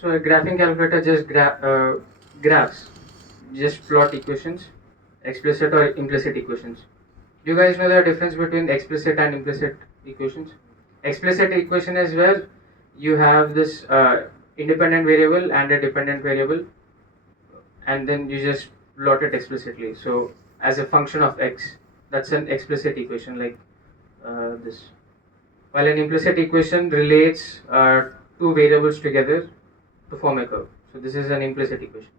So a graphing calculator just graphs, just plot equations, explicit or implicit equations. Do you guys know the difference between explicit and implicit equations? Explicit equation is where you have this independent variable and a dependent variable, and then you just plot it explicitly. So as a function of x, that's an explicit equation like this. While an implicit equation relates two variables together to form a curve. So this is an implicit equation.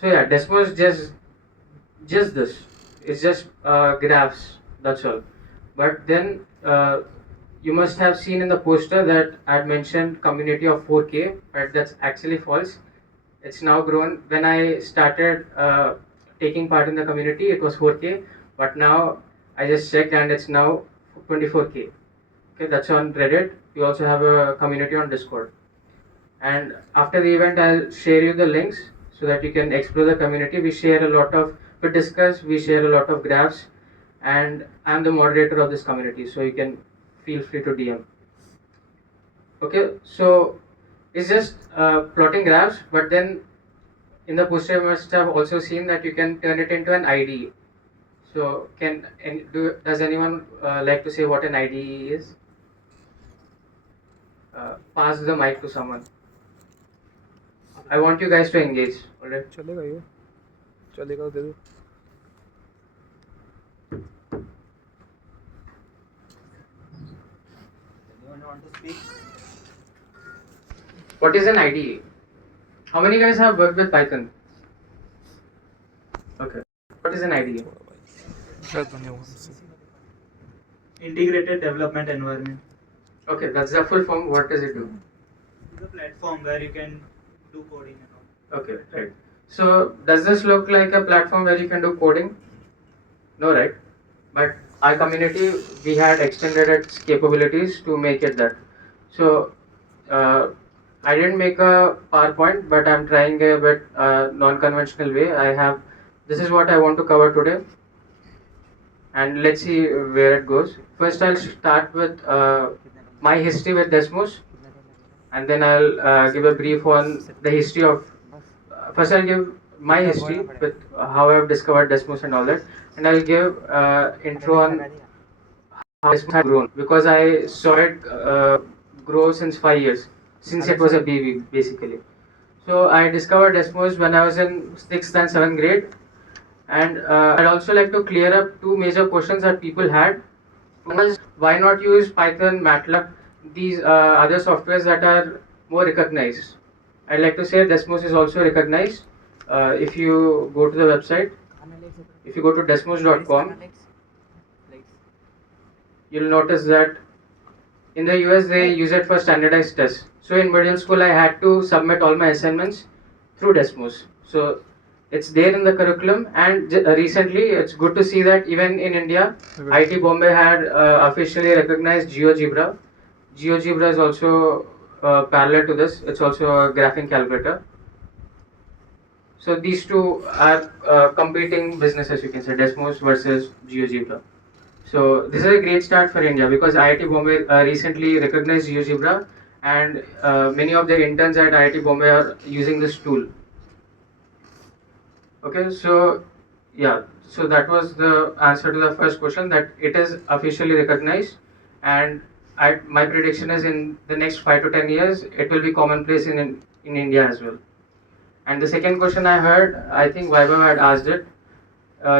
So yeah, Desmos just this. It's just graphs. That's all. But then you must have seen in the poster that I had mentioned community of 4K, but that's actually false. It's now grown. When I started taking part in the community, it was 4K, but now I just checked and it's now 24K. Okay, that's on Reddit. We also have a community on Discord. And after the event, I'll share you the links so that you can explore the community. We discuss, we share a lot of graphs, and I'm the moderator of this community, so you can feel free to DM. Okay, so it's just plotting graphs, but then in the poster you must have also seen that you can turn it into an IDE. So does anyone like to say what an IDE is? Pass the mic to someone. I want you guys to engage. Alright. चलेगा ये चलेगा दे दो Anyone want to speak? What is an IDE? How many guys have worked with Python? Okay. What is an IDE? Integrated Development Environment. Okay, that's the full form. What does it do? It's a platform where you can do coding and all. Okay, right. So does this look like a platform where you can do coding? No, right? But our community, we had extended its capabilities to make it that. So I didn't make a PowerPoint, but I'm trying a bit non-conventional way. This is what I want to cover today, and let's see where it goes. First, I'll start with my history with Desmos, and then I'll give a brief on the history of. First, I'll give my history with how I've discovered Desmos and all that, and I'll give intro on how Desmos has grown, because I saw it grow since 5 years, since it was a baby basically. So I discovered Desmos when I was in 6th and 7th grade, and I'd also like to clear up two major questions that people had. One was, why not use Python, MATLAB, these other softwares that are more recognized? I'd like to say Desmos is also recognized. If you go to the website, if you go to desmos.com, you'll notice that in the US they use it for standardized tests. So in middle school I had to submit all my assignments through Desmos. So it's there in the curriculum, and recently it's good to see that even in India, IT Bombay had officially recognized GeoGebra. GeoGebra is also parallel to this. It's also a graphing calculator. So these two are competing businesses, you can say, Desmos versus GeoGebra. So this is a great start for India because IIT Bombay recently recognized GeoGebra, and many of the interns at IIT Bombay are using this tool. Okay, so yeah, so that was the answer to the first question, that it is officially recognized, and my prediction is in the next 5 to 10 years it will be commonplace in India as well. And the second question I heard, I think Vaibhav had asked it.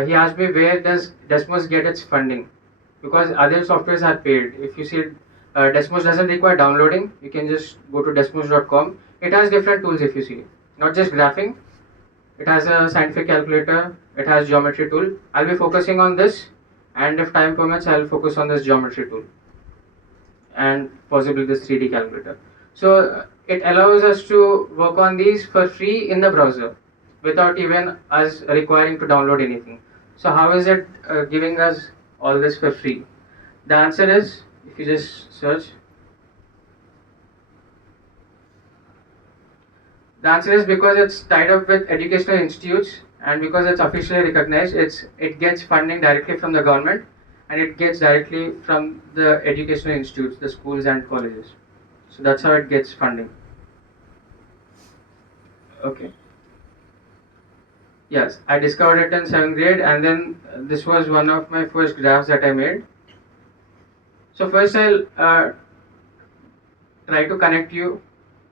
He asked me, where does Desmos get its funding? Because other softwares are paid. If you see, Desmos doesn't require downloading. You can just go to desmos.com. It has different tools if you see, not just graphing. It has a scientific calculator. It has geometry tool. I'll be focusing on this, and if time permits, I'll focus on this geometry tool and possibly this 3D calculator. So it allows us to work on these for free in the browser without even us requiring to download anything. So how is it giving us all this for free? The answer is, if you just search, the answer is because it's tied up with educational institutes, and because it's officially recognized, it gets funding directly from the government, and it gets directly from the educational institutes, the schools and colleges. So that's how it gets funding. Okay. Yes, I discovered it in 7th grade, and then this was one of my first graphs that I made. So first I'll try to connect you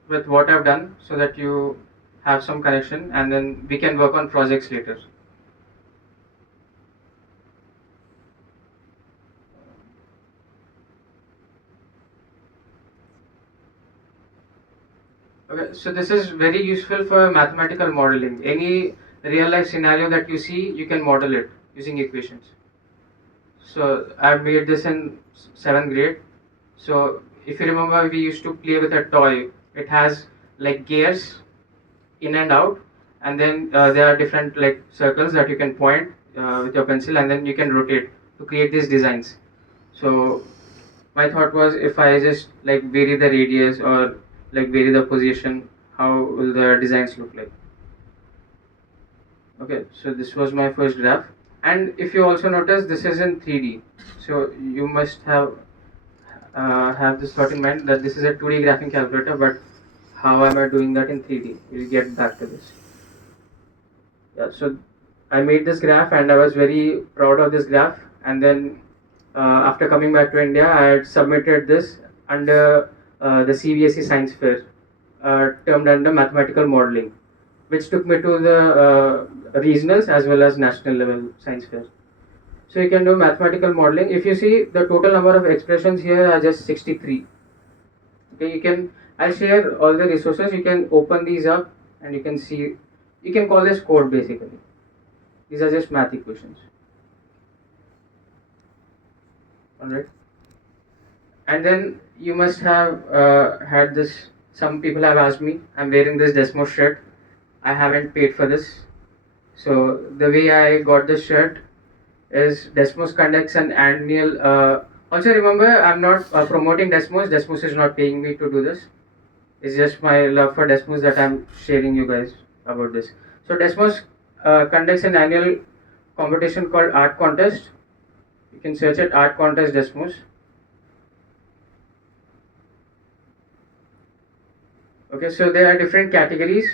with what I've done so that you have some connection, and then we can work on projects later. Okay, so this is very useful for mathematical modeling. Any real life scenario that you see, you can model it using equations. So I've made this in 7th grade. So if you remember, we used to play with a toy. It has like gears in and out, and then there are different like circles that you can point with your pencil, and then you can rotate to create these designs. So my thought was, if I just like vary the radius or like vary the position, how will the designs look like? Okay, so this was my first graph, and if you also notice, this is in 3D. So you must have this thought in mind that this is a 2D graphing calculator, but how am I doing that in 3D? We'll get back to this. Yeah, so I made this graph and I was very proud of this graph. And then after coming back to India, I had submitted this under the CBSE Science Fair, termed under mathematical modeling, which took me to the regionals as well as national level science fair. So you can do mathematical modeling. If you see, the total number of expressions here are just 63. Okay, I'll share all the resources. You can open these up and you can see. You can call this code basically. These are just math equations. Alright. And then you must have had this. Some people have asked me. I'm wearing this Desmos shirt. I haven't paid for this. So the way I got this shirt is Desmos conducts an annual. Also remember, I'm not promoting Desmos. Desmos is not paying me to do this. It's just my love for Desmos that I'm sharing you guys about this. So Desmos conducts an annual competition called Art Contest. You can search it, Art Contest Desmos. Okay, so there are different categories.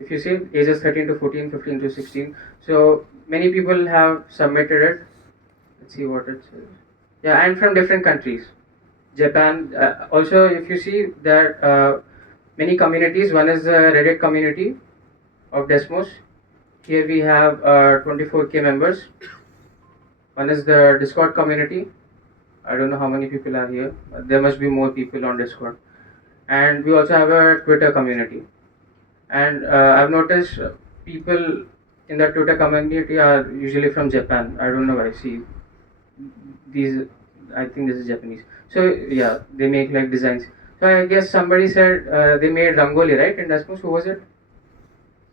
If you see, ages 13 to 14, 15 to 16. So many people have submitted it. Let's see what it says. Yeah, and from different countries. Japan. Also, if you see, there are many communities. One is the Reddit community of Desmos. Here we have 24K members. One is the Discord community. I don't know how many people are here. There must be more people on Discord. And we also have a Twitter community. And I've noticed people in the Twitter community are usually from Japan. I don't know why. See, these, I think this is Japanese. So yeah, they make like designs. So I guess somebody said they made Rangoli, right? In Desmos, who was it?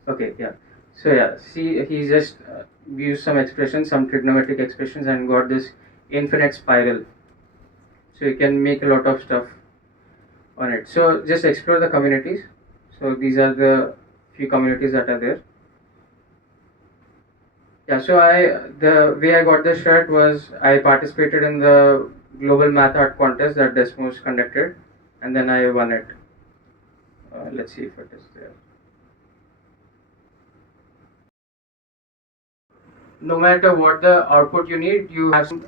Okay, yeah. So yeah, see, he just used some expressions, some trigonometric expressions, and got this infinite spiral. So you can make a lot of stuff on it. So just explore the communities. So these are the few communities that are there. Yeah, so the way I got this shirt was I participated in the global math art contest that Desmos conducted, and then I won it. Let's see if it is there. No matter what the output you need, you have some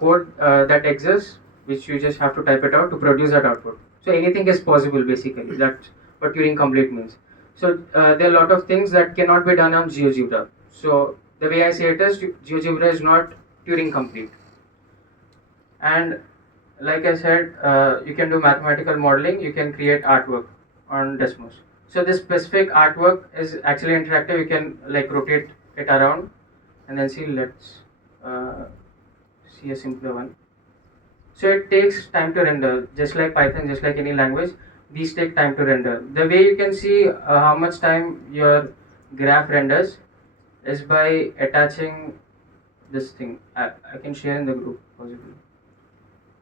code that exists, which you just have to type it out to produce that output. So anything is possible basically. That's what Turing complete means. So there are a lot of things that cannot be done on GeoGebra. So the way I say it is, GeoGebra is not Turing complete. And like I said, you can do mathematical modeling. You can create artwork on Desmos. So this specific artwork is actually interactive. You can like rotate it around and then see. Let's see a simpler one. So it takes time to render, just like Python, just like any language. These take time to render. The way you can see how much time your graph renders is by attaching this thing. I can share in the group possibly.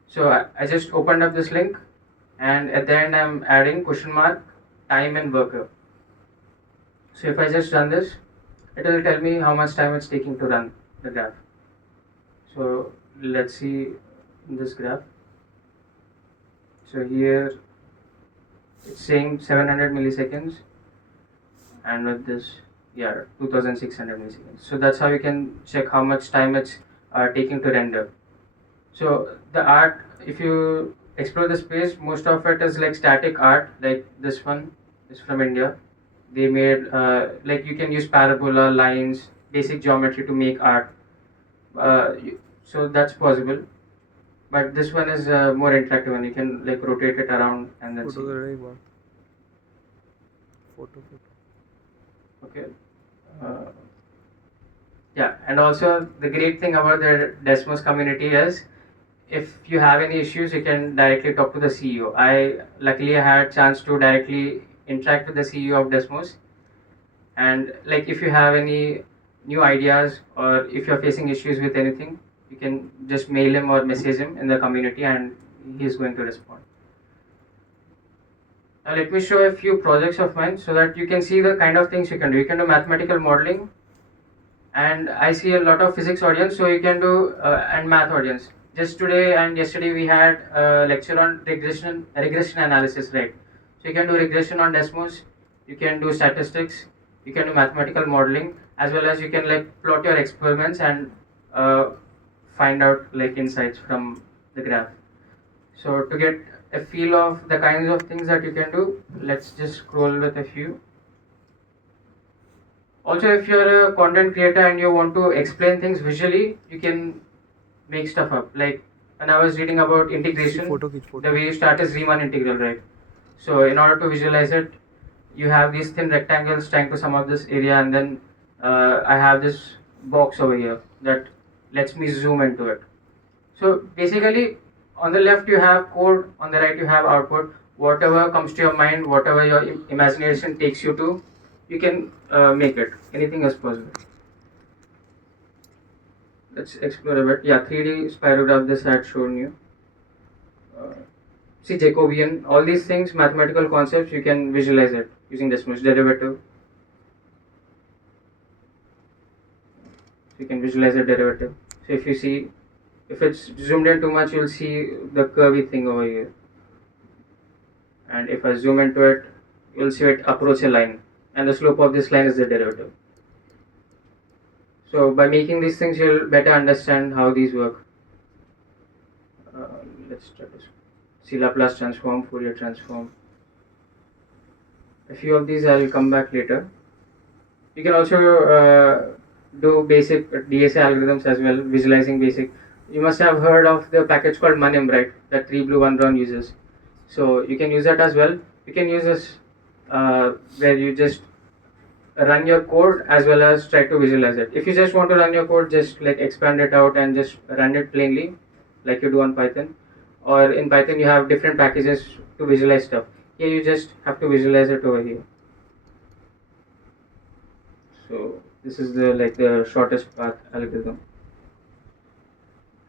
So I just opened up this link, and at the end I'm adding question mark time and worker. So if I just run this, it will tell me how much time it's taking to run the graph. So let's see in this graph. So here it's saying 700 milliseconds, and with this, yeah, 2600 milliseconds. So that's how you can check how much time it's taking to render. So the art, if you explore the space, most of it is like static art, like this one is from India. They made like you can use parabola, lines, basic geometry to make art. So that's possible. But this one is more interactive and you can like rotate it around and then see. Photo कर रहा है एक बार photo Okay. Yeah, and also the great thing about the Desmos community is if you have any issues, you can directly talk to the CEO. Luckily I had chance to directly interact with the CEO of Desmos, and like if you have any new ideas or if you're facing issues with anything, you can just mail him or message him in the community, and he's going to respond. Now let me show a few projects of mine so that you can see the kind of things you can do. You can do mathematical modeling, and I see a lot of physics audience, so you can do and math audience. Just today and yesterday we had a lecture on regression analysis, right? So you can do regression on Desmos, you can do statistics, you can do mathematical modeling, as well as you can like plot your experiments and find out like insights from the graph. So to get a feel of the kinds of things that you can do, let's just scroll with a few. Also, if you're a content creator and you want to explain things visually, you can make stuff up. Like when I was reading about integration, photo खींच the photo way you start is Riemann integral, right? So in order to visualize it, you have these thin rectangles trying to sum up this area, and then I have this box over here that lets me zoom into it. So basically, on the left you have code, on the right you have output. Whatever comes to your mind, whatever your imagination takes you to, you can make it. Anything is possible. Let's explore a bit. Yeah, 3D spirograph, this I had shown you. See Jacobian, all these things, mathematical concepts, you can visualize it using Desmos derivative. So you can visualize a derivative. So if you see, if it's zoomed in too much, you'll see the curvy thing over here. And if I zoom into it, you'll see it approach a line, and the slope of this line is the derivative. So by making these things, you'll better understand how these work. Let's try this. See Laplace transform, Fourier transform. A few of these I'll come back later. You can also do basic DSA algorithms as well, visualizing basic. You must have heard of the package called Manim, right? That 3 blue 1 brown uses. So you can use that as well. You can use this where you just run your code as well as try to visualize it. If you just want to run your code, just like expand it out and just run it plainly, like you do on Python. Or in Python, you have different packages to visualize stuff. Here, you just have to visualize it over here. So this is the shortest path algorithm.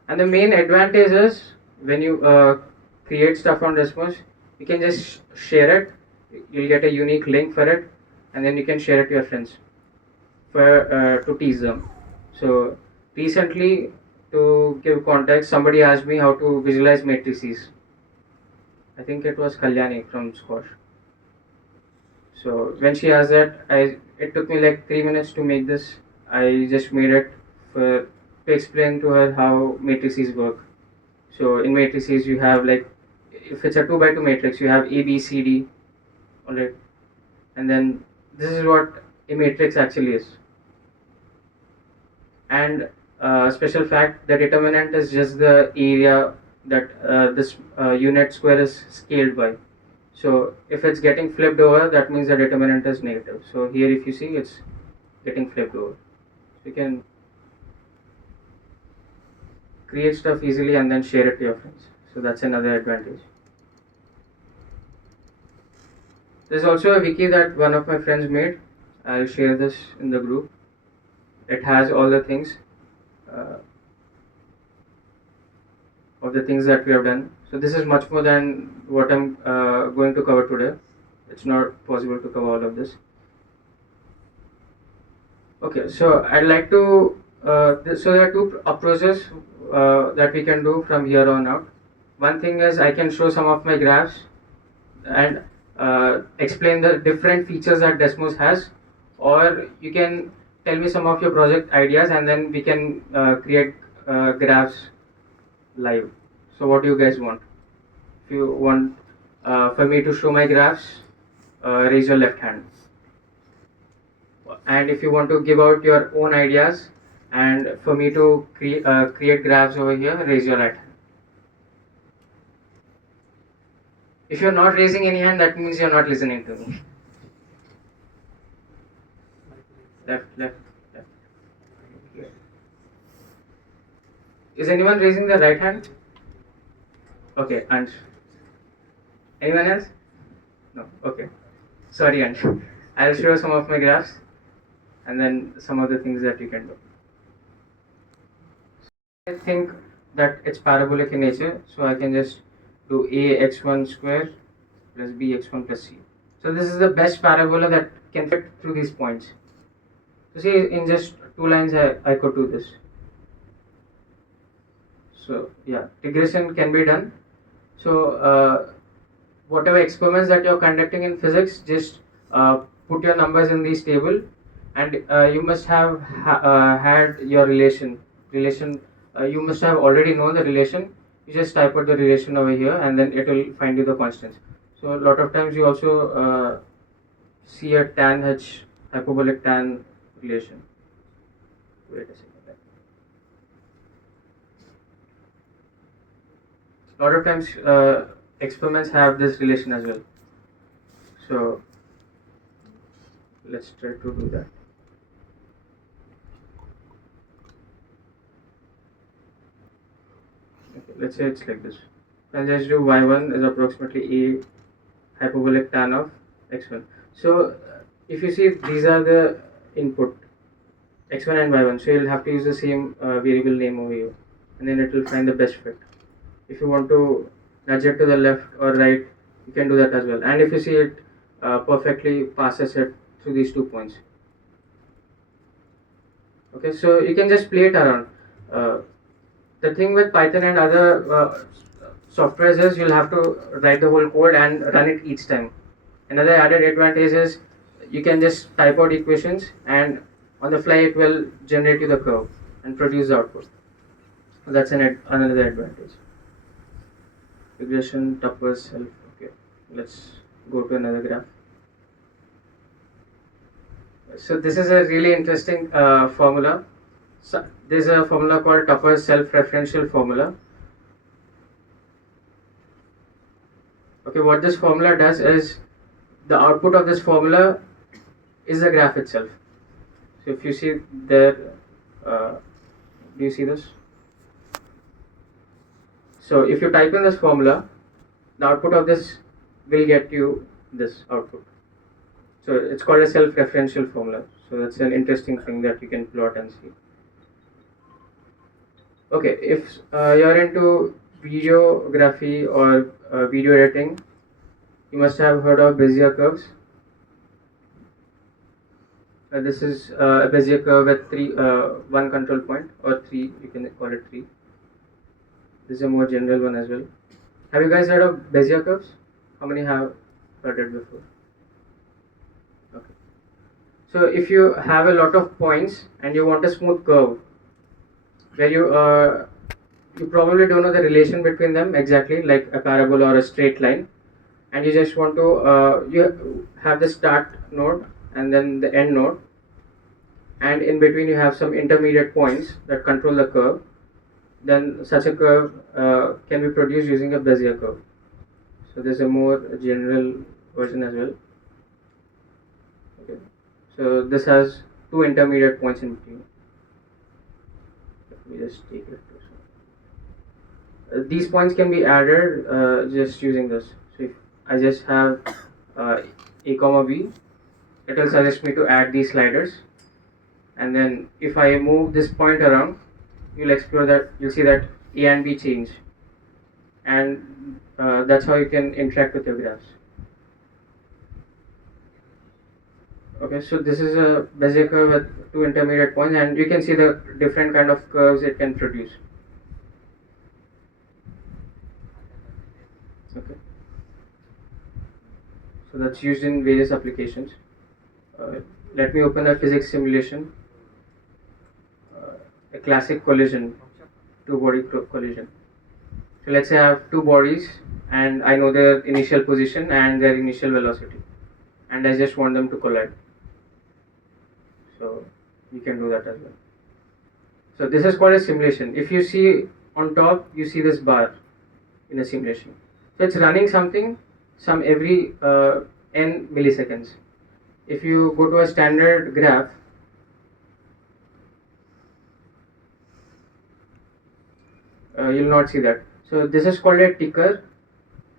And the main advantage is when you create stuff on Desmos, you can just share it. You'll get a unique link for it, and then you can share it to your friends to tease them. So recently, to give context, somebody asked me how to visualize matrices. I think it was Kalyani from Squash. So when she asked that, it took me like 3 minutes to make this. I just made it to explain to her how matrices work. So in matrices, you have like, if it's a 2 by 2 matrix, you have A, B, C, D, alright, and then this is what a matrix actually is. And special fact, the determinant is just the area that this unit square is scaled by. So if it's getting flipped over, that means the determinant is negative. So here if you see, it's getting flipped over. So you can create stuff easily and then share it to your friends. So that's another advantage. There's also a wiki that one of my friends made. I'll share this in the group. It has all the things of the things that we have done. So this is much more than what I'm going to cover today. It's not possible to cover all of this. Okay, so I'd like to, so there are two approaches that we can do from here on out. One thing is I can show some of my graphs and explain the different features that Desmos has, or you can tell me some of your project ideas, and then we can create graphs live. So what do you guys want? If you want for me to show my graphs, raise your left hand. And if you want to give out your own ideas and for me to create graphs over here, raise your right hand. If you're not raising any hand, that means you're not listening to me. Left, left, left. Okay. Is anyone raising their right hand? Okay, and anyone else? No, okay. Sorry, Ansh. I'll show some of my graphs and then some of the things that you can do. I think that it's parabolic in nature, so I can just do a x1 square plus b x1 plus c. So this is the best parabola that can fit through these points. So see, in just 2 lines I could do this. So yeah, regression can be done. So whatever experiments that you're conducting in physics, just put your numbers in this table, and you must have had your relation. You must have already known the relation. You just type out the relation over here, and then it will find you the constants. So a lot of times you also see a tan h hyperbolic tan relation. Wait a second. A lot of times experiments have this relation as well. So let's try to do that. Okay, let's say it's like this. And let's do y1 is approximately a hyperbolic tan of x1. So if you see, these are the input x1 and y1. So you'll have to use the same variable name over here, and then it will find the best fit. If you want to nudge it to the left or right, you can do that as well. And if you see, it perfectly passes it through these 2 points. Okay, so you can just play it around. The thing with Python and other softwares is you'll have to write the whole code and run it each time. Another added advantage is you can just type out equations, and on the fly it will generate you the curve and produce the output. So that's another advantage. Regression, Tupper, self. Okay, let's go to another graph. So this is a really interesting formula. So there's a formula called Tupper's self-referential formula. Okay, what this formula does is the output of this formula is the graph itself. So if you see there, do you see this? So if you type in this formula, the output of this will get you this output. So it's called a self-referential formula. So that's an interesting thing that you can plot and see. Okay, if you're into videography or video editing, you must have heard of Bezier curves. This is a Bezier curve with one control point, or 3, you can call it 3. This is a more general one as well. Have you guys heard of Bezier curves? How many have heard it before? Okay. So if you have a lot of points and you want a smooth curve, where you probably don't know the relation between them exactly, like a parabola or a straight line, and you just want to you have the start node and then the end node, and in between you have some intermediate points that control the curve, then such a curve can be produced using a Bezier curve. So there's a more general version as well. Okay. So this has 2 intermediate points in between. Let me just take it. These points can be added just using this. So if I just have a comma b, it will suggest me to add these sliders, and then if I move this point around, you'll see that a and b change, and that's how you can interact with your graphs. Okay, so this is a Bezier curve with 2 intermediate points, and you can see the different kind of curves it can produce. Okay, so that's used in various applications. Let me open a physics simulation, a classic collision, two-body collision. So let's say I have two bodies and I know their initial position and their initial velocity, and I just want them to collide. So you can do that as well. So this is called a simulation. If you see on top, you see this bar in a simulation. So it's running something some every n milliseconds. If you go to a standard graph, you'll not see that. So this is called a ticker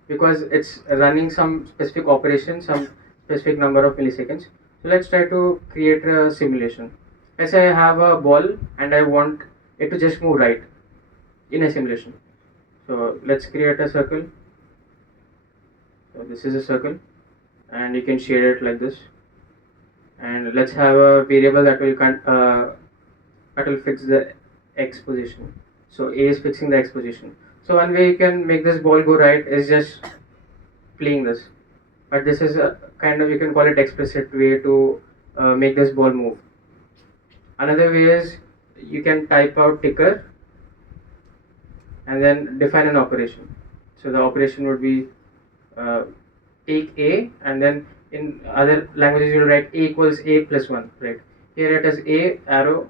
because it's running some specific operation, some specific number of milliseconds. So let's try to create a simulation. Let's say I have a ball and I want it to just move right in a simulation. So let's create a circle. So this is a circle and you can shade it like this. And let's have a variable that will fix the x position. So a is fixing the x position. So one way you can make this ball go right is just playing this. But this is a kind of, you can call it explicit way to make this ball move. Another way is you can type out ticker and then define an operation. So the operation would be take a, and then in other languages you will write a equals a plus 1, right? Here it is a arrow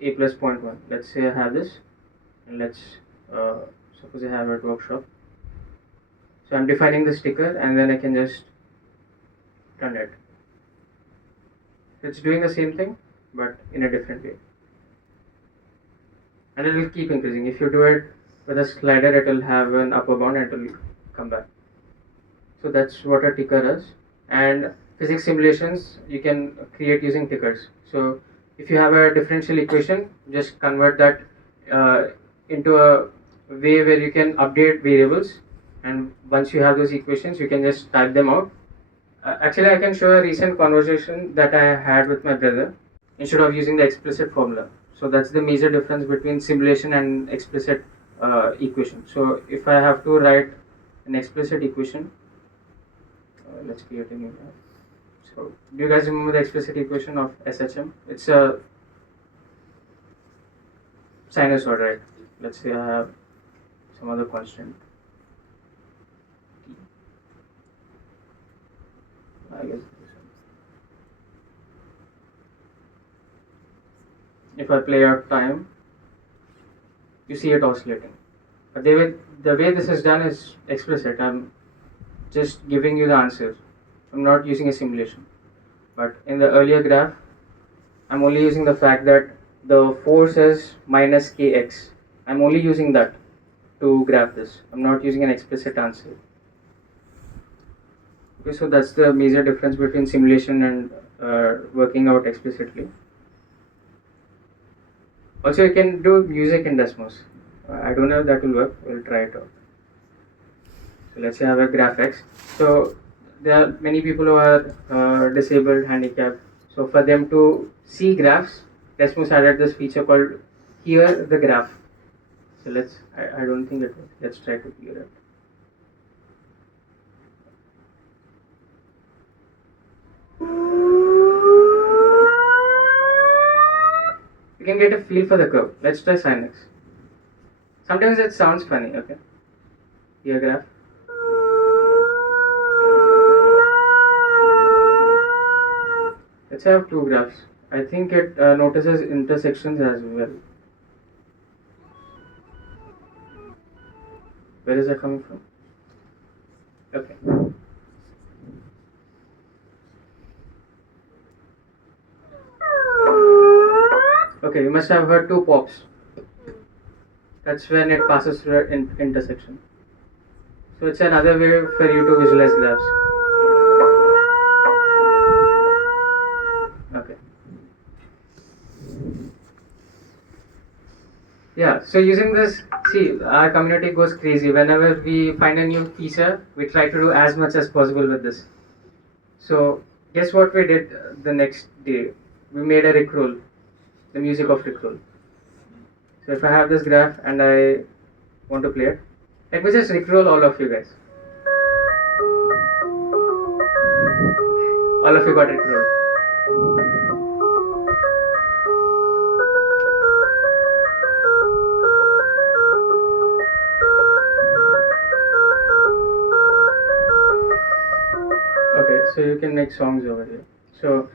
a plus 0.1. Let's say I have this, and let's suppose I have it workshop. So I'm defining the sticker and then I can just run it. It's doing the same thing but in a different way. And it will keep increasing. If you do it with a slider, it will have an upper bound and it will come back. So that's what a ticker is. And physics simulations you can create using tickers. So if you have a differential equation, just convert that into a way where you can update variables, and once you have those equations you can just type them out. Actually, I can show a recent conversation that I had with my brother instead of using the explicit formula. So that's the major difference between simulation and explicit equation. So if I have to write an explicit equation, let's create a new one. So do you guys remember the explicit equation of SHM? It's a sinusoid, right? Let's say I have some other constant. I guess this one. If I play out time, you see it oscillating. But the way this is done is explicit. I'm just giving you the answer. I'm not using a simulation. But in the earlier graph, I'm only using the fact that the force is minus kx. I'm only using that to graph this. I'm not using an explicit answer. Okay, so that's the major difference between simulation and working out explicitly. Also, you can do music in Desmos. I don't know if that will work. We'll try it out. So let's say I have a graph X. So there are many people who are disabled, handicapped. So for them to see graphs, Desmos added this feature called Hear the Graph. So I don't think it works. Let's try to hear it. You can get a feel for the curve. Let's try sin x. Sometimes it sounds funny, okay? Hear graph. Let's have two graphs. I think it notices intersections as well. Where is that coming from? Okay. Okay, you must have heard two pops. That's when it passes through an intersection. So it's another way for you to visualize graphs. Okay. Yeah, so using this, see, our community goes crazy. Whenever we find a new feature, we try to do as much as possible with this. So guess what we did the next day? We made a Rickroll, the music of Rickroll. So if I have this graph and I want to play it, let me just Rickroll all of you guys. All of you got Rickroll. So you can make songs over here. So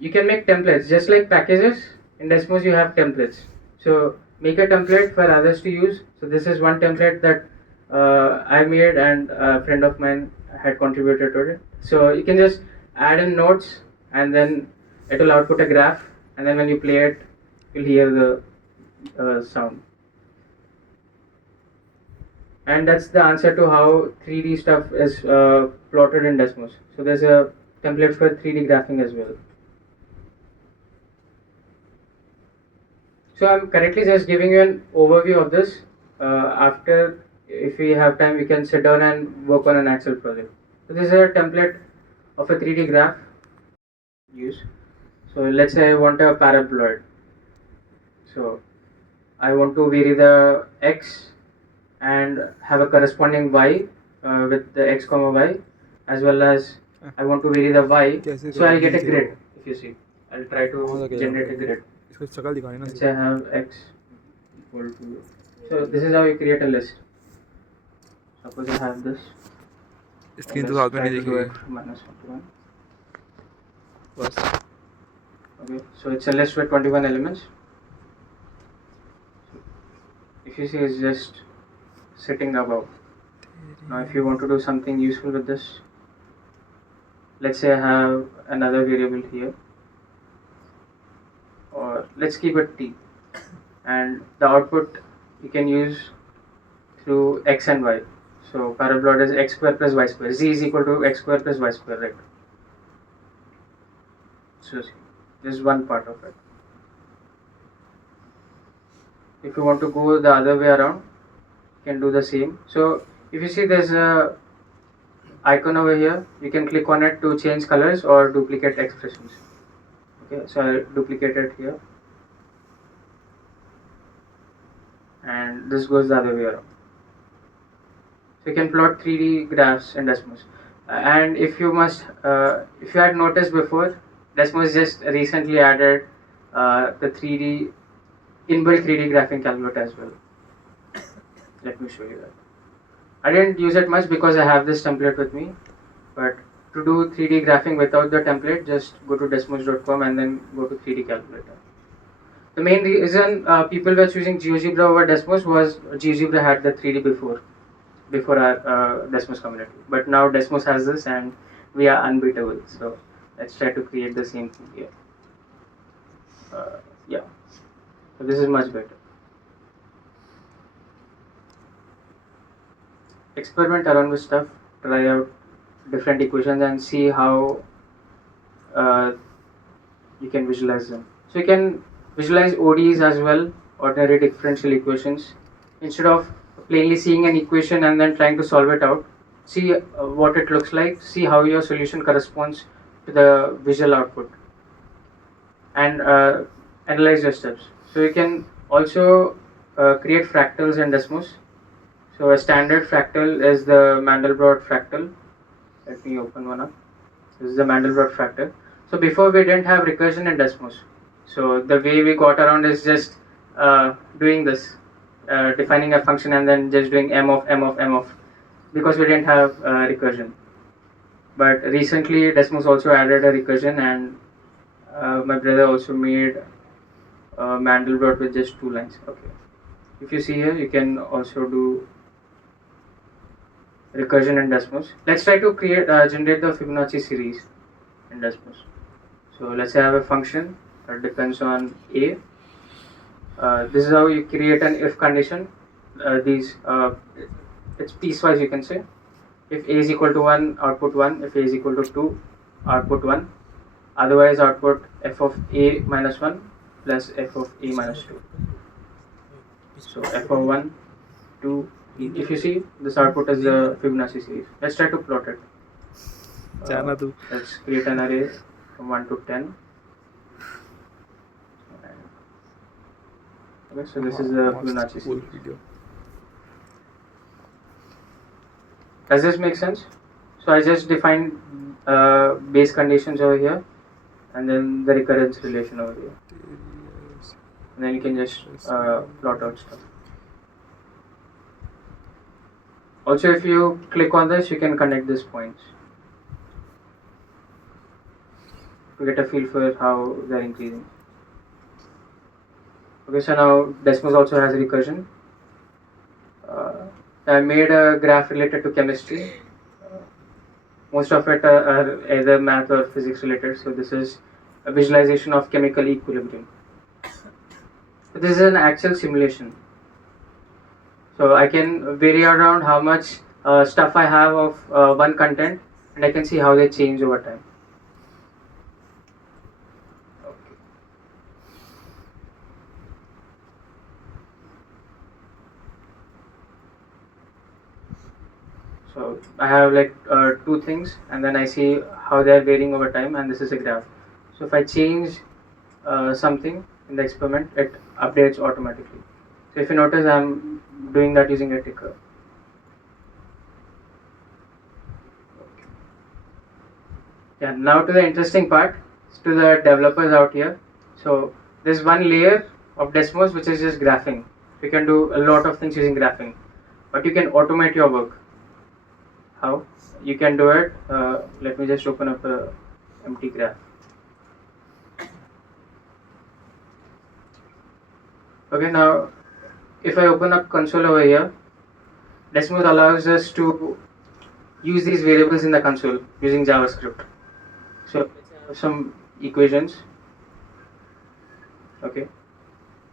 you can make templates just like packages. In Desmos you have templates. So make a template for others to use. So this is one template that I made and a friend of mine had contributed to it. So you can just add in notes and then it will output a graph, and then when you play it you'll hear the sound. And that's the answer to how 3D stuff is plotted in Desmos. So there's a template for 3D graphing as well. So I'm currently just giving you an overview of this. After, if we have time, we can sit down and work on an actual project. So this is a template of a 3D graph use. So let's say I want a paraboloid. So I want to vary the x and have a corresponding y with the x comma y, as well as I want to vary the y. So I'll get a grid. If you see, I'll try to generate a grid. इसको शक्ल दिखानी ना Let's say I have x equal to. So this is how you create a list. Suppose I have this. Screen तो साथ में नहीं दिखेगी Minus 21. बस Okay, so it's a list with 21 elements. If you see, it's just sitting above. Now if you want to do something useful with this, let's say I have another variable here, or let's keep it t, and the output you can use through x and y. So paraboloid is x square plus y square. Z is equal to x square plus y square, right? So see, this is one part of it. If you want to go the other way around, you can do the same. So if you see, there's a icon over here. You can click on it to change colors or duplicate expressions. Okay, so I'll duplicate it here, and this goes the other way around. So you can plot 3D graphs in Desmos. And if you if you had noticed before, Desmos just recently added the inbuilt 3D graphing calculator as well. Let me show you that. I didn't use it much because I have this template with me, but to do 3D graphing without the template, just go to desmos.com and then go to 3D calculator. The main reason people were choosing GeoGebra over Desmos was GeoGebra had the 3D before our Desmos community, but now Desmos has this and we are unbeatable. So let's try to create the same thing here. Yeah, so this is much better. Experiment around with stuff, try out different equations and see how you can visualize them. So you can visualize ODEs as well, ordinary differential equations. Instead of plainly seeing an equation and then trying to solve it out, see what it looks like, see how your solution corresponds to the visual output, and analyze your steps. So you can also create fractals in Desmos. So a standard fractal is the Mandelbrot fractal. Let me open one up. This is the Mandelbrot fractal. So before we didn't have recursion in Desmos. So the way we got around is just doing this, defining a function and then just doing m of, because we didn't have recursion. But recently Desmos also added a recursion, and my brother also made Mandelbrot with just 2 lines. Okay. If you see here, you can also do recursion in Desmos. Let's try to generate the Fibonacci series in Desmos. So let's say I have a function that depends on a. This is how you create an if condition. It's piecewise, you can say. If a is equal to 1, output 1. If a is equal to 2, output 1. Otherwise, output f of a minus 1 plus f of a minus 2. So f of 1, 2. If you see, this output is the Fibonacci series. Let's try to plot it. Let's create an array from 1 to 10. Okay, so this is the Fibonacci series. Does this make sense? So I just defined base conditions over here, and then the recurrence relation over here. And then you can just plot out stuff. Also, if you click on this, you can connect these points. to get a feel for how they're increasing. Okay, so now Desmos also has recursion. I made a graph related to chemistry. Most of it are either math or physics related. So this is a visualization of chemical equilibrium. So this is an actual simulation. So I can vary around how much stuff I have of one content, and I can see how they change over time. Okay. So I have like two things, and then I see how they are varying over time, and this is a graph. So if I change something in the experiment, it updates automatically. So if you notice, I'm doing that using a ticker. Yeah, now to the interesting part, to the developers out here. So there's one layer of Desmos which is just graphing. You can do a lot of things using graphing, but you can automate your work. How? You can do it. Let me just open up a empty graph. Okay, now if I open up console over here, Desmos allows us to use these variables in the console using JavaScript. So some equations. Okay,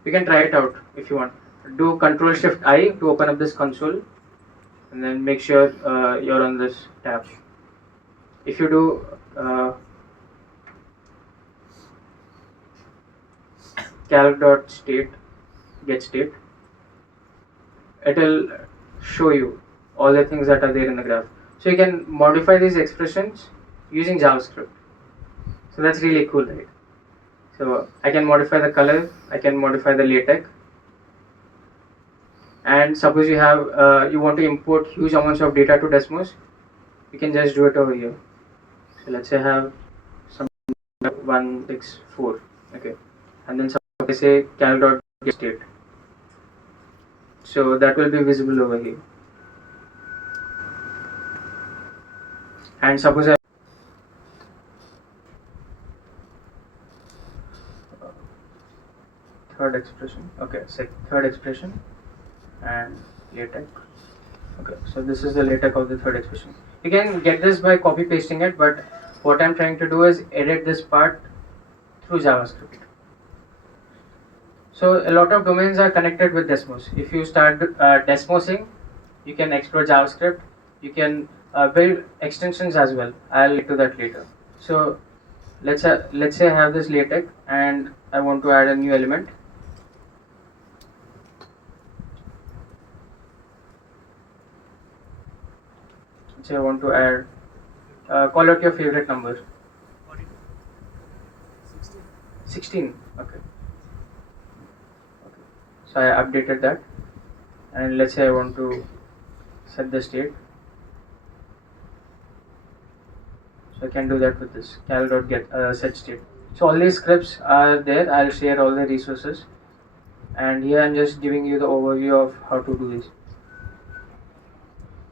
you can try it out if you want. Do Control Shift I to open up this console, and then make sure you're on this tab. If you do calc.state get state, it will show you all the things that are there in the graph. So you can modify these expressions using JavaScript. So that's really cool, right? So I can modify the color, I can modify the LaTeX, and suppose you have you want to import huge amounts of data to Desmos, you can just do it over here. So let's say I have some 164, okay, and then suppose I say cal.getState. So that will be visible over here. And suppose I third expression, okay, third expression and LaTeX. Okay, so this is the LaTeX of the third expression. You can get this by copy pasting it, but what I'm trying to do is edit this part through JavaScript. So a lot of domains are connected with Desmos. If you start Desmosing, you can explore JavaScript. You can build extensions as well. I'll get to that later. So let's say I have this LaTeX and I want to add a new element. So I want to add, call out your favorite number. 16. Okay. So I updated that, and let's say I want to set the state. So I can do that with this cal.get set state. So all these scripts are there. I'll share all the resources, and here I'm just giving you the overview of how to do this.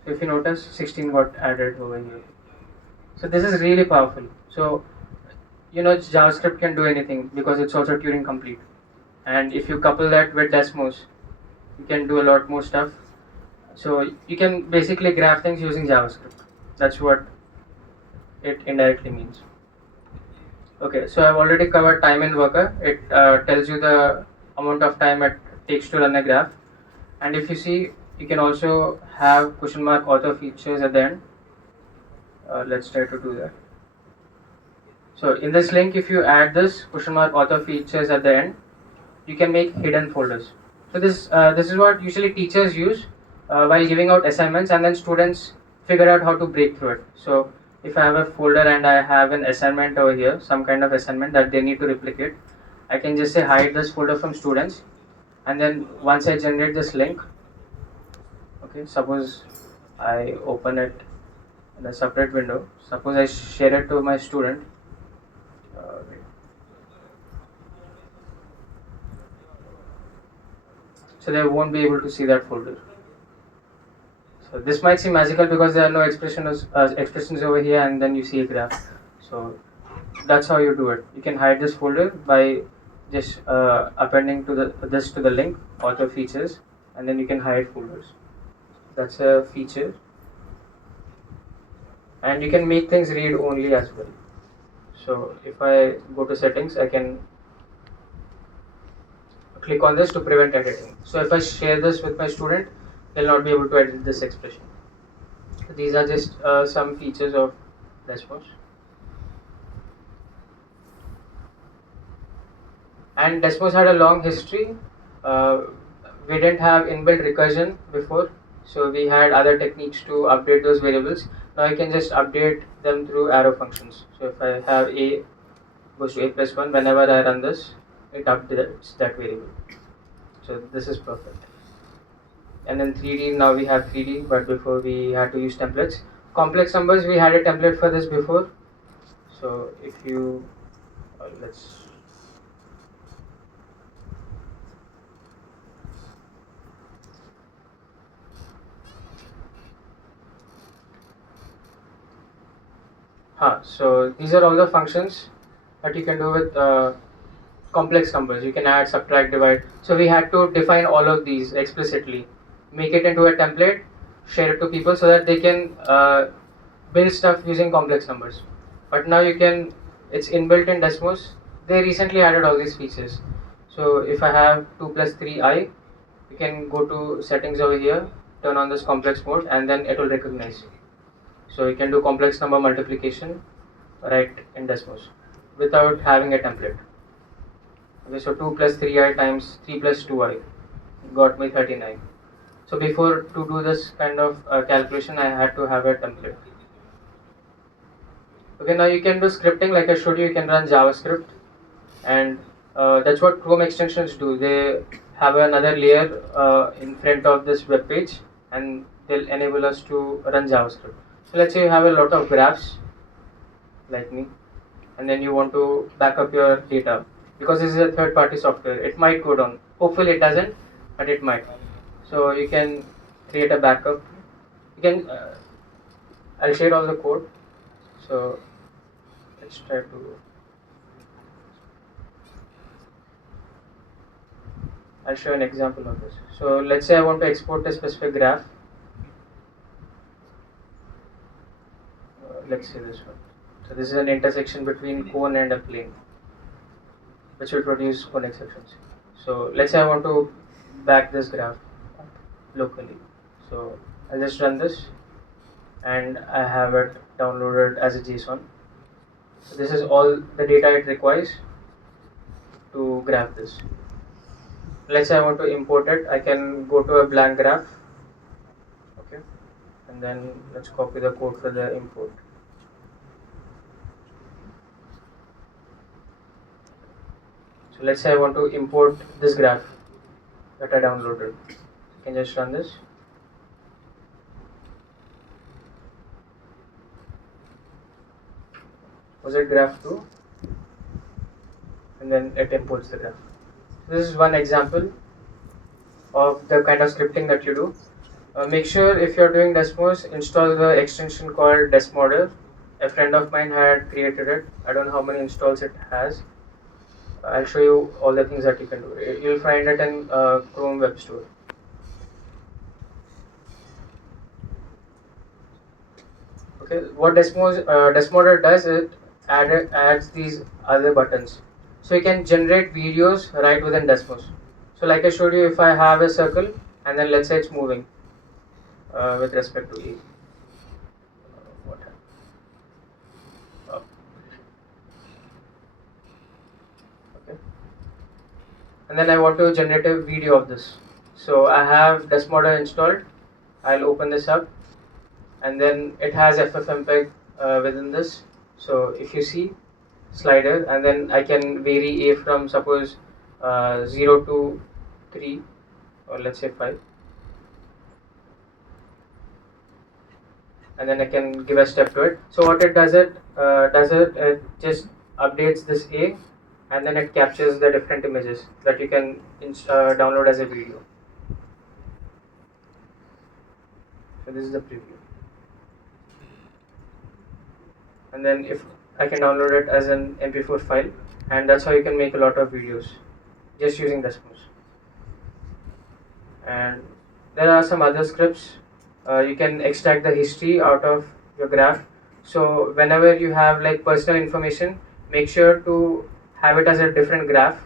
So if you notice, 16 got added over here. So this is really powerful. So JavaScript can do anything because it's also Turing complete. And if you couple that with Desmos, you can do a lot more stuff. So you can basically graph things using JavaScript. That's what it indirectly means. Okay, so I've already covered time in worker. It tells you the amount of time it takes to run a graph. And if you see, you can also have question mark author features at the end. Let's try to do that. So in this link, if you add this question mark author features at the end, you can make hidden folders. So this is what usually teachers use while giving out assignments, and then students figure out how to break through it. So if I have a folder and I have an assignment over here, some kind of assignment that they need to replicate, I can just say hide this folder from students, and then once I generate this link, okay, suppose I open it in a separate window, suppose I share it to my student. So they won't be able to see that folder. So this might seem magical because there are no expressions over here, and then you see a graph. So that's how you do it. You can hide this folder by just appending to the link author features, and then you can hide folders. That's a feature, and you can make things read only as well. So if I go to settings, I can click on this to prevent editing. So if I share this with my student, they'll not be able to edit this expression. These are just some features of Desmos. And Desmos had a long history. We didn't have inbuilt recursion before, so we had other techniques to update those variables. Now I can just update them through arrow functions. So if I have a goes to a+1, whenever I run this, it updates that variable. So this is perfect. And then 3D, now we have 3D, but before we had to use templates. Complex numbers, we had a template for this before. So if you, let's, so these are all the functions that you can do with complex numbers. You can add, subtract, divide. So we had to define all of these explicitly, make it into a template, share it to people so that they can build stuff using complex numbers. But now you can, it's inbuilt in Desmos. They recently added all these features. So if I have 2 plus 3i, you can go to settings over here, turn on this complex mode, and then it will recognize. So you can do complex number multiplication right in Desmos without having a template. Okay, so 2 plus 3i times 3 plus 2i got me 39. So before to do this kind of calculation, I had to have a template. Okay, now you can do scripting like I showed you. You can run JavaScript, and that's what Chrome extensions do. They have another layer in front of this web page, and they'll enable us to run JavaScript. So let's say you have a lot of graphs, like me, and then you want to back up your data. Because this is a third-party software, it might go down. Hopefully it doesn't, but it might. So you can create a backup. You can, I'll share all the code. So let's try to, I'll show an example of this. So let's say I want to export a specific graph. Let's say this one. So this is an intersection between cone and a plane, which will produce conic sections. So let's say I want to back this graph locally. So I'll just run this, and I have it downloaded as a JSON. So this is all the data it requires to graph this. Let's say I want to import it. I can go to a blank graph. Okay, and then let's copy the code for the import. So let's say I want to import this graph that I downloaded. I can just run this. Was it graph 2? And then it imports the graph. This is one example of the kind of scripting that you do. Make sure if you're doing Desmos, install the extension called Desmodder. A friend of mine had created it. I don't know how many installs it has. I'll show you all the things that you can do. You'll find it in Chrome Web Store. Okay, what Desmodder does is adds these other buttons. So you can generate videos right within Desmos. So like I showed you, if I have a circle and then let's say it's moving with respect to A. What happened? Oh. Okay. And then I want to generate a video of this. So I have Desmodder installed. I'll open this up, and then it has FFmpeg within this. So if you see slider, and then I can vary A from suppose 0 to 3, or let's say 5, and then I can give a step to it. So what it does, it just updates this A, and then it captures the different images that you can download as a video. So this is the preview. And then if I can download it as an MP4 file, and that's how you can make a lot of videos just using Desmos. And there are some other scripts. You can extract the history out of your graph. So whenever you have like personal information, make sure to have it as a different graph,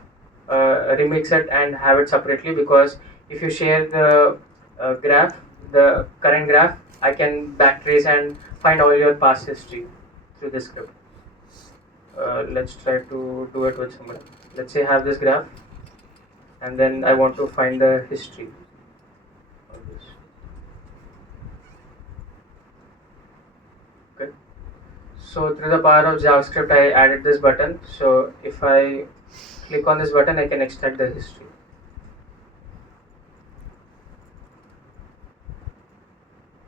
remix it and have it separately, because if you share the graph, the current graph, I can backtrace and find all your past history through this script. Let's try to do it with somebody. Let's say I have this graph, and then I want to find the history of this. Okay. So through the power of JavaScript, I added this button. So if I click on this button, I can extract the history.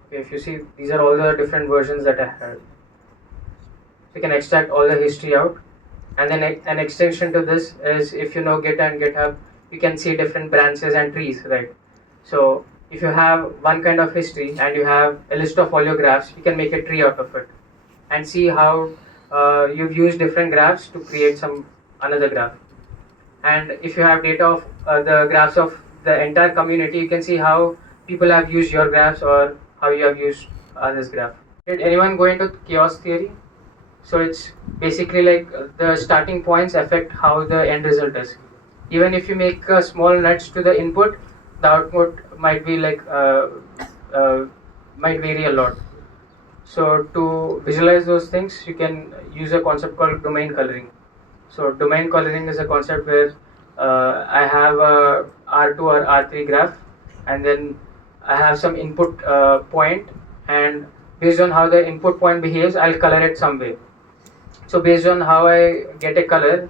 Okay, if you see, these are all the different versions that I had. So you can extract all the history out. And then an extension to this is, if you know Git and GitHub, you can see different branches and trees, right? So if you have one kind of history and you have a list of all your graphs, you can make a tree out of it and see how you've used different graphs to create another graph. And if you have data of the graphs of the entire community, you can see how people have used your graphs or how you have used others' graph. Did anyone go into chaos theory? So it's basically like the starting points affect how the end result is. Even if you make a small nudge to the input, the output might be like might vary a lot. So to visualize those things, you can use a concept called domain coloring. So domain coloring is a concept where I have a R2 or R3 graph, and then I have some input point, and based on how the input point behaves, I'll color it some way. So based on how I get a color,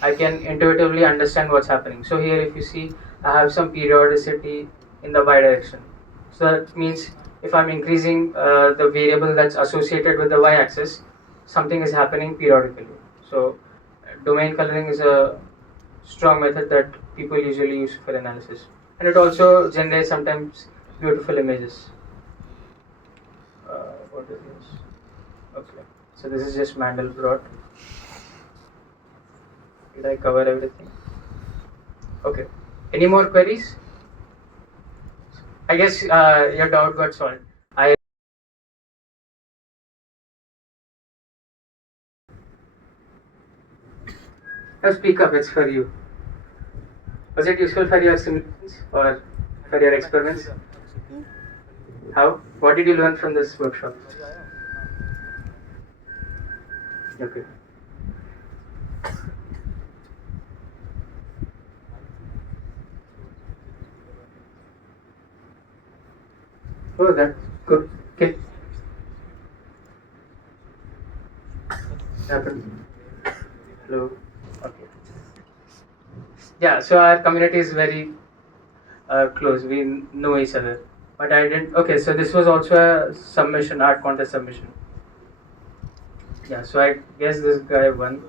I can intuitively understand what's happening. So here, if you see, I have some periodicity in the y direction. So that means if I'm increasing the variable that's associated with the y-axis, something is happening periodically. So domain coloring is a strong method that people usually use for analysis, and it also generates sometimes beautiful images. What is this? Okay, so this is just Mandelbrot. Did I cover everything? Okay. Any more queries? I guess your doubt got solved. Speak up, it's for you. Was it useful for your simulations or for your experiments? How? What did you learn from this workshop? Okay. Oh, that's good. Okay. Happened. Hello. Okay. Yeah, so our community is very close. We know each other. But I didn't. Okay, so this was also a submission, art contest submission. Yeah, so I guess this guy won.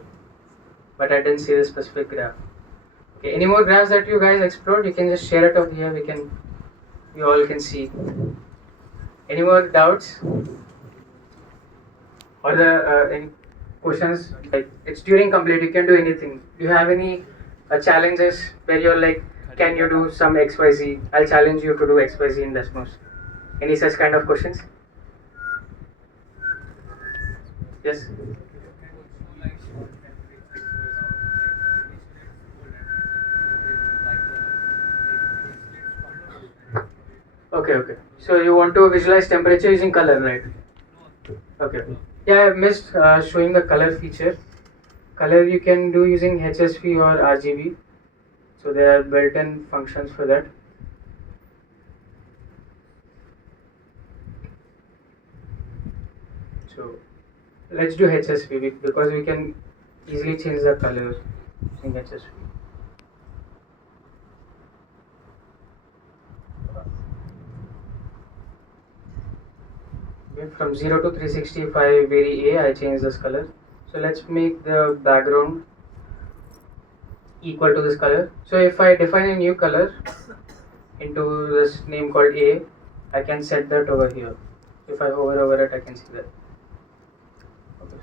But I didn't see the specific graph. Okay, any more graphs that you guys explored? You can just share it over here. We all can see. Any more doubts? Or any questions? Like, it's during complete, you can do anything. Do you have any challenges where you're like, can you do some XYZ? I'll challenge you to do XYZ in Desmos. Any such kind of questions? Yes? Okay. So you want to visualize temperature using color, right? Okay. Yeah, I missed showing the color feature. Color you can do using HSV or RGB. So there are built-in functions for that. So let's do HSV because we can easily change the color using HSV. Okay, from 0 to 360, if I vary A, I change this color. So let's make the background equal to this color. So if I define a new color into this name called A, I can set that over here. If I hover over it, I can see that. Okay.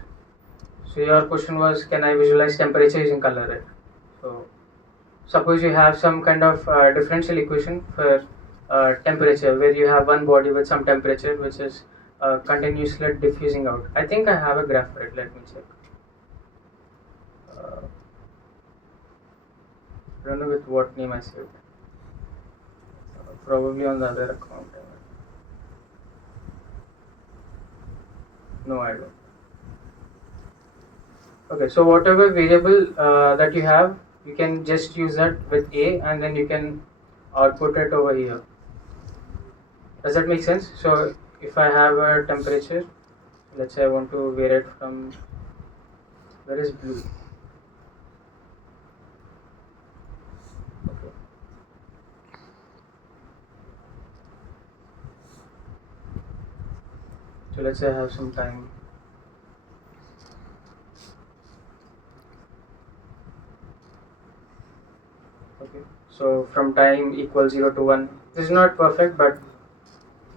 So your question was, can I visualize temperature using color, right? So suppose you have some kind of differential equation for temperature, where you have one body with some temperature which is continuously diffusing out. I think I have a graph for it. Let me check. I don't know with what name I saved. Probably on the other account. No, I don't. Okay, so whatever variable that you have, you can just use that with A, and then you can output it over here. Does that make sense? So if I have a temperature, let's say I want to vary it from, where is blue? Okay. So let's say I have some time. Okay. So from time equals 0 to 1. This is not perfect, but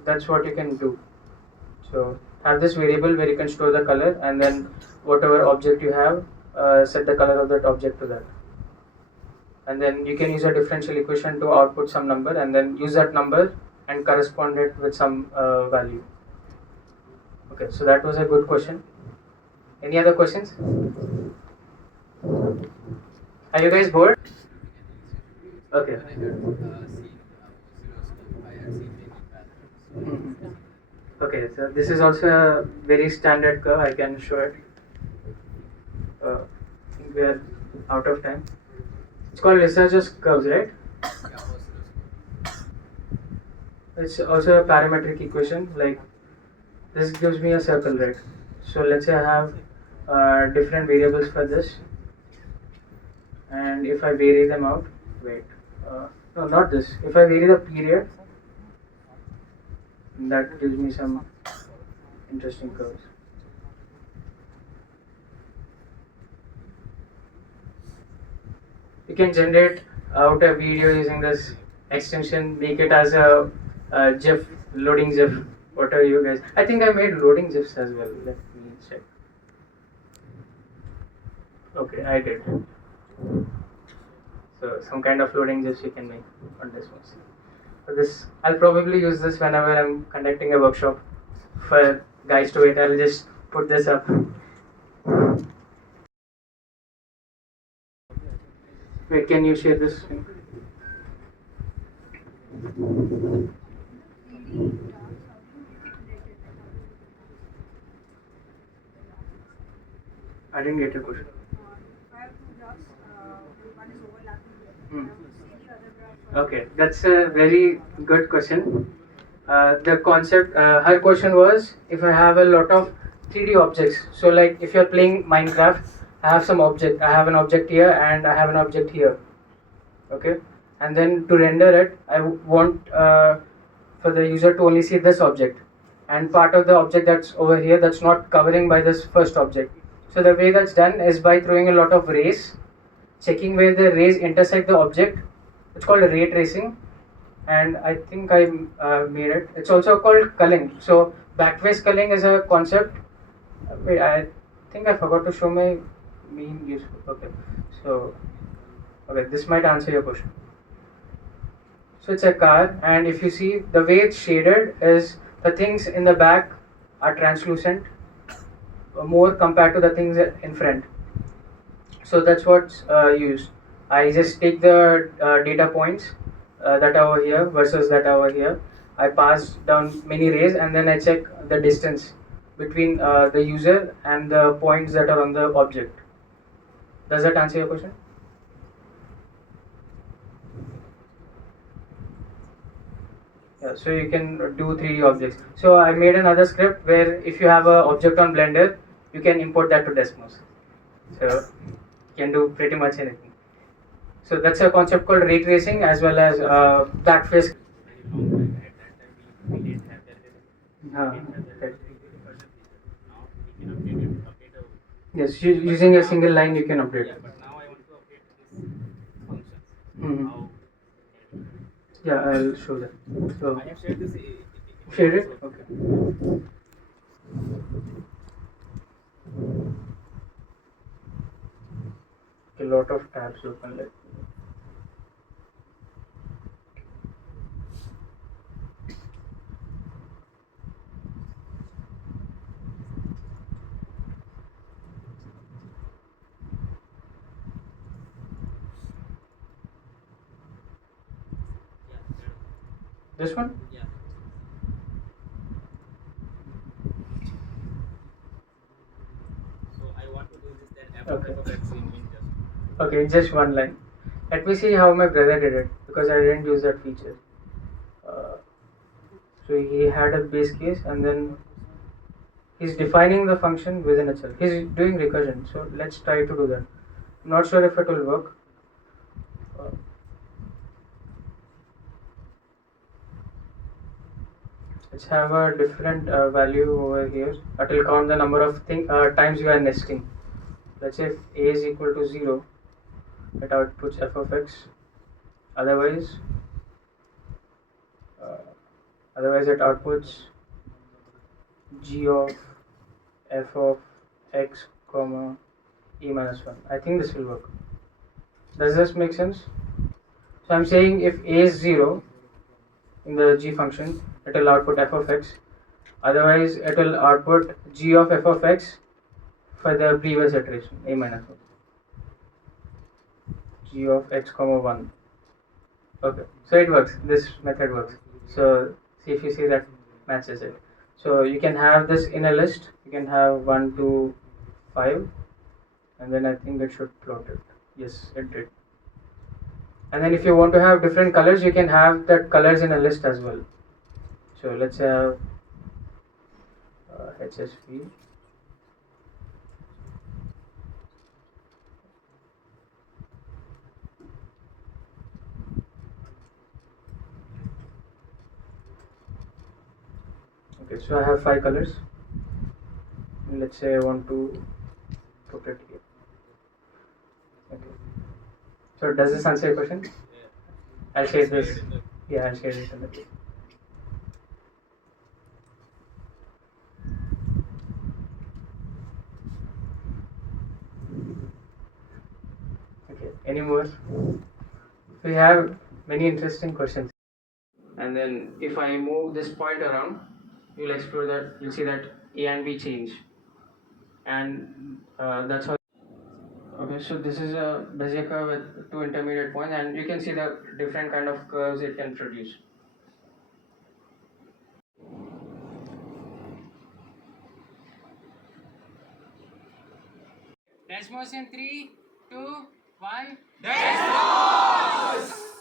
that's what you can do. So have this variable where you can store the color, and then whatever object you have, set the color of that object to that. And then you can use a differential equation to output some number, and then use that number and correspond it with some value. Okay, so that was a good question. Any other questions? Are you guys bored? Okay. Mhm. Okay, so this is also a very standard curve. I can show it. I think we are out of time. It's called Lissajous curves, right? It's also a parametric equation. Like this gives me a circle, right? So let's say I have different variables for this, and if I vary them out, no, not this. If I vary the period, that gives me some interesting curves. You can generate out a video using this extension, make it as a GIF, loading GIF, whatever you guys. I think I made loading GIFs as well. Let me check. Okay, I did. So some kind of loading GIFs you can make on this one. So this, I'll probably use this whenever I'm conducting a workshop for guys to wait. I'll just put this up. Wait, can you share this? I didn't get your question. Okay, that's a very good question. The concept, her question was, if I have a lot of 3D objects. So like if you're playing Minecraft, I have some object. I have an object here and I have an object here. Okay, and then to render it, I want for the user to only see this object, and part of the object that's over here that's not covering by this first object. So the way that's done is by throwing a lot of rays, checking where the rays intersect the object. It's called ray tracing, and I think I made it. It's also called culling. So backface culling is a concept. Wait, I think I forgot to show my mean useful. Okay, so okay, this might answer your question. So it's a car, and if you see the way it's shaded is the things in the back are translucent more compared to the things in front. So that's what's used. I just take the data points that are over here versus that are over here. I pass down many rays, and then I check the distance between the user and the points that are on the object. Does that answer your question? Yeah, so you can do 3D objects. So I made another script where if you have an object on Blender, you can import that to Desmos. So you can do pretty much anything. So that's a concept called ray tracing as well as backface. Yes, using a single line you can update. Mm-hmm. Yeah, I'll show that. So, share it? Okay. A lot of tabs open. Let me. This one? Yeah. So I want to do this then f Okay. of x in just. Okay, just one line. Let me see how my brother did it because I didn't use that feature. So he had a base case and then he's defining the function within itself. He's doing recursion. So let's try to do that. I'm not sure if it will work. Let's have a different value over here. It will count the number of times you are nesting. Let's say if a is equal to 0, it outputs f of x. Otherwise, it outputs g of f of x comma e minus 1. I think this will work. Does this make sense? So I'm saying if a is 0 in the g function, it will output f of x. Otherwise, it will output g of f of x for the previous iteration, a minus 1. G of x comma 1. Okay, so it works. This method works. So see if you see that matches it. So you can have this in a list. You can have 1, 2, 5, and then I think it should plot it. Yes, it did. And then if you want to have different colors, you can have that colors in a list as well. So let's have HSV. Okay, so I have 5 colors. And let's say I want to put it here. Okay. So does this answer your question? Yeah. I'll share this. Yeah, I'll share it in the group. Okay, any more? We have many interesting questions. And then if I move this point around, you'll explore that, you'll see that A and B change. And that's how. Okay, so this is a Bezier curve with 2 intermediate points, and you can see the different kind of curves it can produce. Desmos in 3, 2, 1. Desmos!